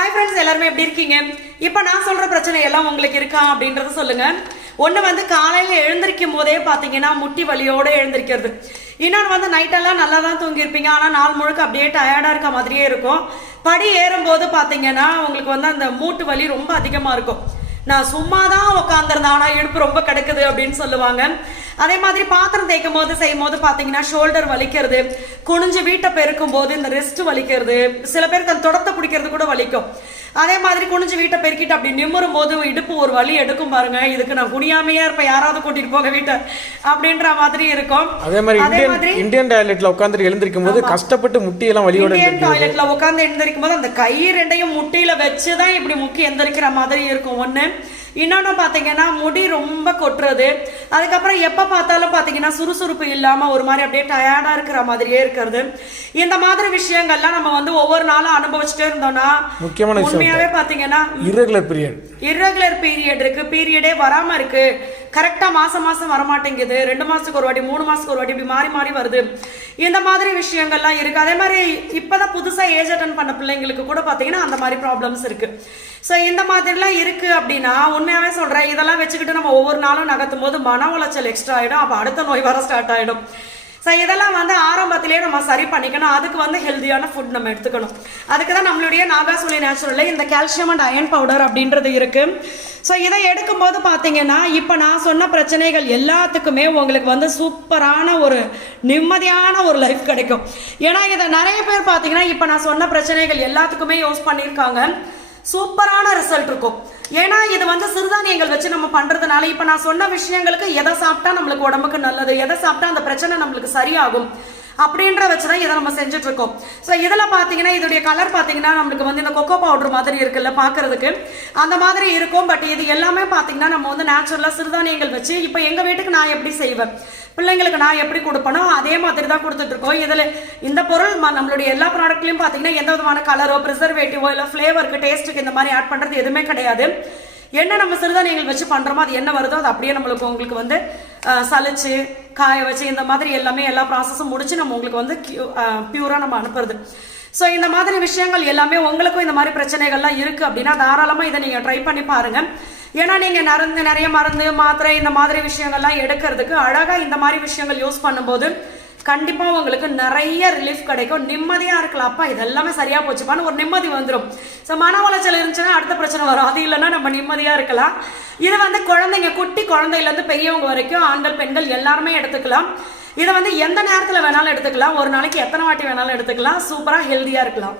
Hi friends, எல்லாருமே எப்படி இருக்கீங்க? இப்போ நான் சொல்ற பிரச்சனை எல்லாம் உங்களுக்கு இருக்கா அப்படின்றத சொல்லுங்க. ஒன்று வந்து காலையில் எழுந்திருக்கும் போதே பார்த்தீங்கன்னா முட்டி வலியோடு எழுந்திருக்கிறது. இன்னொன்று வந்து நைட்டெல்லாம் நல்லா தான் தூங்கியிருப்பீங்க, ஆனால் நாள் முழுக்க அப்படியே டயர்டாக இருக்க மாதிரியே இருக்கும். படி ஏறும்போது பார்த்தீங்கன்னா உங்களுக்கு வந்து அந்த மூட்டு வலி ரொம்ப அதிகமாக இருக்கும். நான் சும்மா தான் உட்காந்துருந்தேன், ஆனால் இடுப்பு ரொம்ப கிடக்குது அப்படின்னு சொல்லுவாங்க. அதே மாதிரி பாத்திரம் தேய்க்கும் போது செய்யும் போது பார்த்தீங்கன்னா ஷோல்டர் வலிக்கிறது, குனிஞ்சு வீட்டை பெருக்கும் போது இந்த ரெஸ்ட் வலிக்கிறது, சில பேருக்கு அந்த தொடத்தை பிடிக்கிறது கூட வலிக்கும். அதே மாதிரி குனிஞ்சு வீட்டை பெருக்கிட்டு அப்படி நிமிரும் போது இடுப்பு ஒரு வலி எடுக்கும் பாருங்க. இதுக்கு நான் குனியாமையா இருப்பேன், யாராவது கூட்டிட்டு போக வீட்டை அப்படின்ற மாதிரி இருக்கும். அதே மாதிரி இந்தியன் டாய்லெட்ல உட்காந்து எழுந்திருக்கும் போது கஷ்டப்பட்டு முட்டியெல்லாம் வலியோட இந்தியன் டாய்லெட்ல உட்காந்து எழுந்திருக்கும் போது அந்த கை ரெண்டையும் முட்டியில வச்சுதான் இப்படி முக்கி எந்திரிக்கிற மாதிரி இருக்கும் ஒண்ணு. இன்னொன்னு பாத்தீங்கன்னா முடி ரொம்ப கொட்டுறது, அதுக்கப்புறம் எப்ப பார்த்தாலும் பாத்தீங்கன்னா சுறுசுறுப்பு இல்லாம ஒரு மாதிரி அப்படியே டயர்டா இருக்கிற மாதிரியே இருக்கிறது. இந்த மாதிரி விஷயங்கள்லாம் நம்ம வந்து ஒவ்வொரு நாளும் அனுபவிச்சுட்டே இருந்தோம்னா முக்கியமான உண்மையாவே பாத்தீங்கன்னா irregular பீரியட் இருக்கு, பீரியடே வராம இருக்கு, கரெக்டா மாசம் வரமாட்டேங்குது, 2 மாசத்துக்கு ஒரு வாட்டி 3 மாசத்துக்கு ஒரு வாட்டி இப்படி மாறி மாறி வருது, இந்த மாதிரி விஷயங்கள்லாம் இருக்கு. அதே மாதிரி இப்பதான் புதுசா ஏஜ் அட்டன் பண்ண பிள்ளைங்களுக்கு கூட பாத்தீங்கன்னா அந்த மாதிரி ப்ராப்ளம்ஸ் இருக்கு. ஸோ இந்த மாதிரிலாம் இருக்கு அப்படின்னா உண்மையாவே சொல்றேன், இதெல்லாம் வச்சுக்கிட்டு நம்ம ஒவ்வொரு நாளும் நகர்த்தும் போது மன உளைச்சல் எக்ஸ்ட்ரா ஆயிடும், அப்போ அடுத்த நோய் வர ஸ்டார்ட் ஆயிடும். ஸோ இதெல்லாம் வந்து ஆரம்பத்திலேயே நம்ம சரி பண்ணிக்கணும். அதுக்கு வந்து ஹெல்தியான ஃபுட் நம்ம எடுத்துக்கணும். அதுக்கு தான் நம்மளுடைய நாகாசோலி நேச்சுரல்ல இந்த கால்சியம் அண்ட் அயன் பவுடர் அப்படின்றது இருக்கு. ஸோ இதை எடுக்கும்போது பார்த்தீங்கன்னா இப்போ நான் சொன்ன பிரச்சனைகள் எல்லாத்துக்குமே உங்களுக்கு வந்து சூப்பரான ஒரு நிம்மதியான ஒரு லைஃப் கிடைக்கும். ஏன்னா இதை நிறைய பேர் பார்த்தீங்கன்னா இப்போ நான் சொன்ன பிரச்சனைகள் எல்லாத்துக்குமே யூஸ் பண்ணியிருக்காங்க, சூப்பரான ரிசல்ட் இருக்கும். ஏன்னா இது வந்து சிறுதானியங்கள் வச்சு நம்ம பண்றதுனால இப்ப நான் சொன்ன விஷயங்களுக்கு எதை சாப்பிட்டா நம்மளுக்கு உடம்புக்கு நல்லது, எதை சாப்பிட்டா அந்த பிரச்சனை நம்மளுக்கு சரியாகும் அப்படின்ற வச்சுதான் இதை நம்ம செஞ்சுட்டு இருக்கோம். ஸோ இதில் பார்த்தீங்கன்னா இதோடைய கலர் பார்த்தீங்கன்னா நம்மளுக்கு வந்து இந்த கொக்கோ பவுடர் மாதிரி இருக்குல்ல பார்க்கறதுக்கு அந்த மாதிரி இருக்கும். பட் இது எல்லாமே பார்த்தீங்கன்னா நம்ம வந்து நேச்சுரலாக சிறுதானியங்கள் வச்சு இப்போ எங்கள் வீட்டுக்கு நான் எப்படி செய்வேன், பிள்ளைங்களுக்கு நான் எப்படி கொடுப்பனோ அதே மாதிரி தான் கொடுத்துட்டு இருக்கோம். இதில் இந்த பொருள் நம்மளுடைய எல்லா ப்ராடக்ட்லையும் பார்த்தீங்கன்னா எந்த விதமான கலரோ ப்ரிசர்வேட்டிவோ இல்லை ஃப்ளேவருக்கு டேஸ்ட்டுக்கு இந்த மாதிரி ஆட் பண்ணுறது எதுவுமே கிடையாது. என்ன நம்ம சிறுதானியங்கள் வச்சு பண்றோமோ அது என்ன வருதோ அது அப்படியே நம்மளுக்கு உங்களுக்கு வந்து சலிச்சு காய வச்சு இந்த மாதிரி எல்லாமே எல்லா ப்ராசஸும் முடிச்சு நம்ம உங்களுக்கு வந்து பியூரா நம்ம அனுப்புறது. ஸோ இந்த மாதிரி விஷயங்கள் எல்லாமே உங்களுக்கும் இந்த மாதிரி பிரச்சனைகள்லாம் இருக்கு அப்படின்னா தாராளமா இதை நீங்க ட்ரை பண்ணி பாருங்க. ஏன்னா நீங்க நிறைய மருந்து மாத்திரை இந்த மாதிரி விஷயங்கள்லாம் எடுக்கிறதுக்கு அழகா இந்த மாதிரி விஷயங்கள் யூஸ் பண்ணும்போது கண்டிப்பா உங்களுக்கு நிறைய ரிலீஃப் கிடைக்கும், நிம்மதியா இருக்கலாம். அப்பா இதெல்லாமே சரியா போச்சுப்பான்னு ஒரு நிம்மதி வந்துடும். ஸோ மன உளைச்சல் இருந்துச்சுன்னா அடுத்த பிரச்சனை வரும், அது இல்லைன்னா நம்ம நிம்மதியா இருக்கலாம். இது வந்து குழந்தைங்க, குட்டி குழந்தையில இருந்து பெரியவங்க வரைக்கும் ஆண்கள் பெண்கள் எல்லாருமே எடுத்துக்கலாம். இதை வந்து எந்த நேரத்துல வேணாலும் எடுத்துக்கலாம், ஒரு நாளைக்கு எத்தனை வாட்டி வேணாலும் எடுத்துக்கலாம், சூப்பரா ஹெல்தியா இருக்கலாம்.